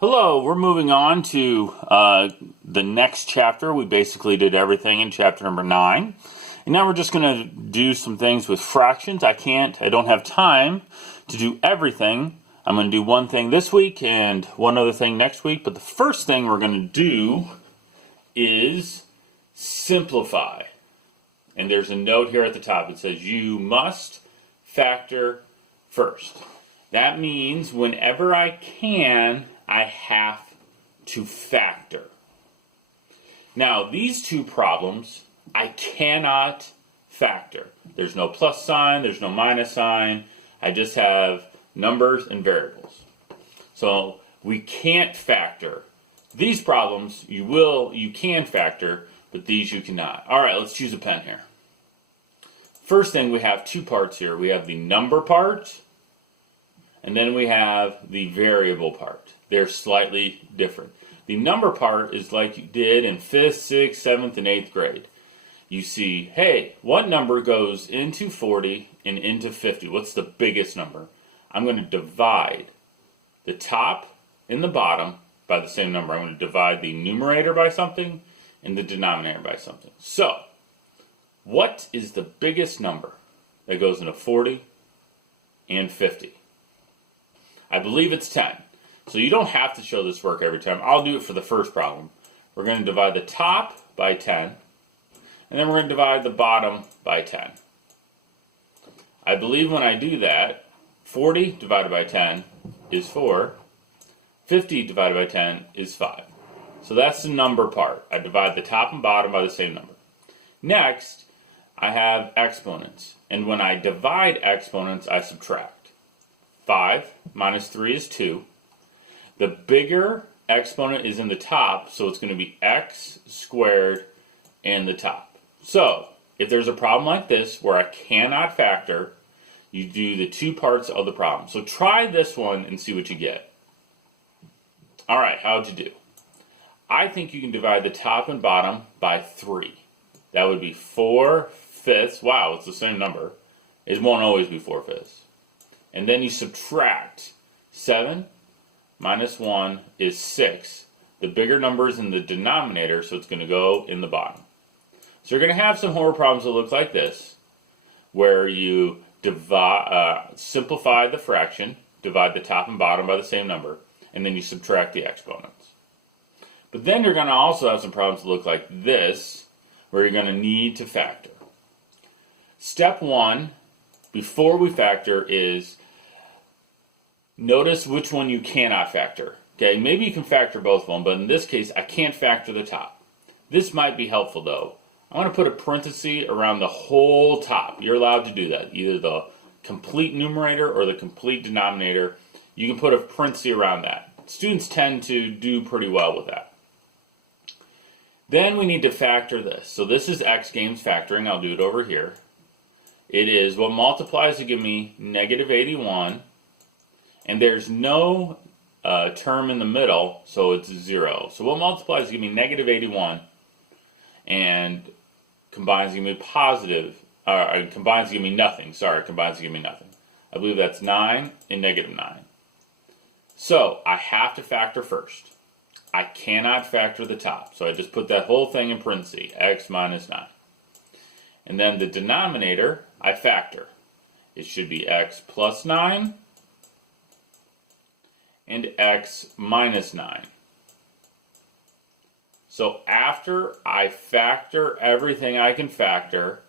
Hello, we're moving on to the next chapter. We basically did everything in chapter number 9. And now we're just going to do some things with fractions. I don't have time to do everything. I'm going to do one thing this week and one other thing next week. But the first thing we're going to do is simplify. And there's a note here at the top. It says you must factor first. That means whenever I can, I have to factor. Now, these two problems, I cannot factor. There's no plus sign, there's no minus sign. I just have numbers and variables. So we can't factor. These problems, you can factor, but these you cannot. All right, let's choose a pen here. First thing, we have two parts here. We have the number part, and then we have the variable part. They're slightly different. The number part is like you did in 5th, 6th, 7th, and 8th grade. You see, hey, what number goes into 40 and into 50? What's the biggest number? I'm going to divide the top and the bottom by the same number. I'm going to divide the numerator by something and the denominator by something. So, what is the biggest number that goes into 40 and 50? I believe it's 10. So you don't have to show this work every time. I'll do it for the first problem. We're going to divide the top by 10, and then we're going to divide the bottom by 10. I believe when I do that, 40 divided by 10 is 4. 50 divided by 10 is 5. So that's the number part. I divide the top and bottom by the same number. Next, I have exponents. And when I divide exponents, I subtract. 5 minus 3 is 2. The bigger exponent is in the top, so it's going to be x squared in the top. So, if there's a problem like this where I cannot factor, you do the two parts of the problem. So try this one and see what you get. Alright, how'd you do? I think you can divide the top and bottom by 3. That would be 4/5. Wow, it's the same number. It won't always be 4/5. And then you subtract 7 minus 1 is 6. The bigger number is in the denominator, so it's going to go in the bottom. So you're going to have some horror problems that look like this, where you simplify the fraction, divide the top and bottom by the same number, and then you subtract the exponents. But then you're going to also have some problems that look like this, where you're going to need to factor. Step 1, before we factor, is notice which one you cannot factor. Okay, maybe you can factor both of them, but in this case, I can't factor the top. This might be helpful though. I want to put a parenthesis around the whole top. You're allowed to do that, either the complete numerator or the complete denominator. You can put a parenthesis around that. Students tend to do pretty well with that. Then we need to factor this. So this is X Games factoring. I'll do it over here. It is what multiplies to give me negative 81. And there's no term in the middle, so it's 0. So what multiplies to give me negative 81 and combines to give me combines to give me nothing. Combines to give me nothing. I believe that's 9 and negative 9. So I have to factor first. I cannot factor the top, so I just put that whole thing in parentheses, x minus 9. And then the denominator, I factor. It should be x plus 9 and x minus 9. So after I factor everything I can factor,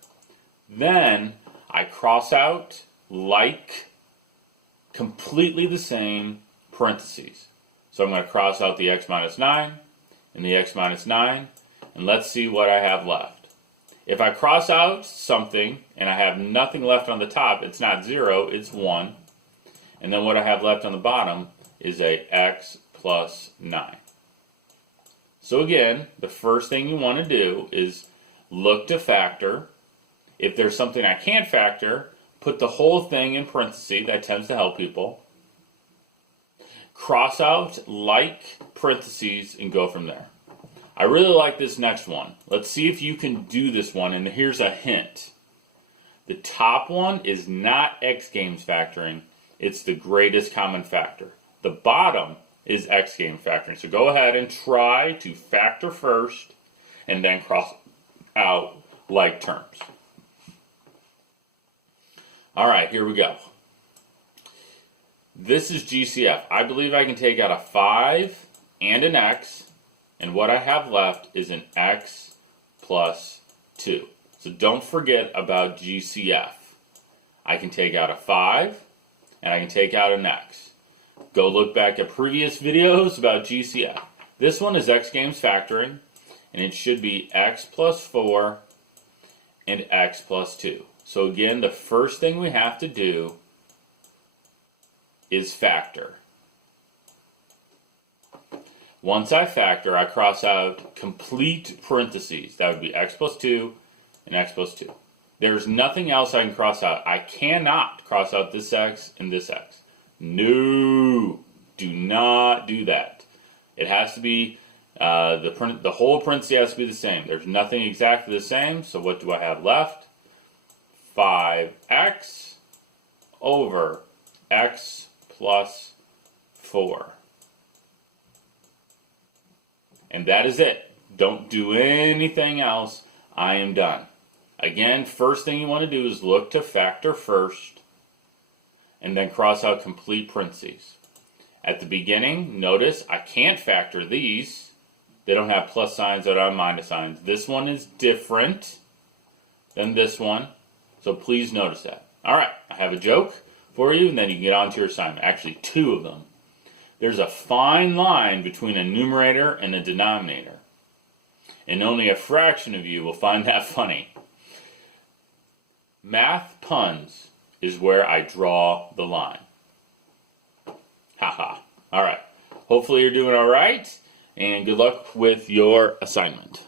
then I cross out like completely the same parentheses. So I'm going to cross out the x minus 9 and the x minus 9, and let's see what I have left. If I cross out something and I have nothing left on the top, it's not 0, it's 1. And then what I have left on the bottom is a x plus 9. So again, the first thing you want to do is look to factor. If there's something I can't factor, put the whole thing in parentheses. That tends to help people. Cross out like parentheses and go from there. I really like this next one. Let's see if you can do this one, and here's a hint. The top one is not X Games factoring. It's the greatest common factor. The bottom is X game factoring. So go ahead and try to factor first and then cross out like terms. All right, here we go. This is GCF. I believe I can take out a 5 and an X, and what I have left is an X plus 2. So don't forget about GCF. I can take out a 5, and I can take out an X. Go look back at previous videos about GCF. This one is X games factoring, and it should be X plus 4 and X plus 2. So again, the first thing we have to do is factor. Once I factor, I cross out complete parentheses. That would be X plus 2 and X plus 2. There's nothing else I can cross out. I cannot cross out this X and this X. No, do not do that. It has to be, the whole parenthesis has to be the same. There's nothing exactly the same, so what do I have left? 5X over X plus 4. And that is it. Don't do anything else. I am done. Again, first thing you want to do is look to factor first and then cross out complete parentheses. At the beginning, notice I can't factor these. They don't have plus signs, they don't have minus signs. This one is different than this one, so please notice that. All right, I have a joke for you, and then you can get on to your assignment. Actually, 2 of them. There's a fine line between a numerator and a denominator, and only a fraction of you will find that funny. Math puns is where I draw the line. Haha. All right. Hopefully you're doing all right, and good luck with your assignment.